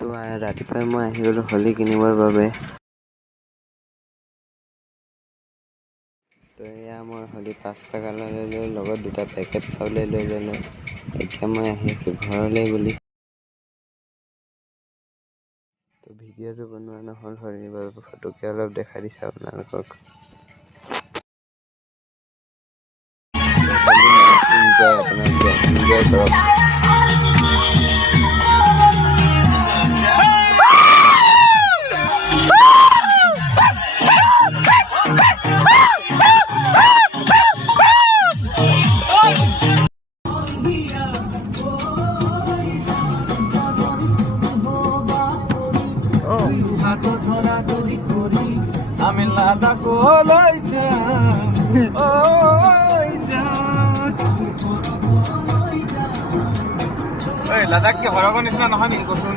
তো ৰাতিপুৱাই মই আহি গ'লোঁ হোলী কিনিবৰ বাবে। তো এয়া মই হোলী 5 টকা লৈ লৈ লগত 2টা পেকেট খাবলৈ লৈ ল'লোঁ। এতিয়া মই আহি আছোঁ ঘৰলৈ বুলি। তো ভিডিঅ'টো বনোৱা নহ'ল হোলীৰ বাবে, ফটোকে অলপ দেখাই দিছোঁ আপোনালোকক। এনজয়, আপোনালোকে এনজয় কৰক। আমি লাদাখ লৈ যাম, লাদাখ কি হৰগৰ নিচিনা নহয় নেকি কচোন?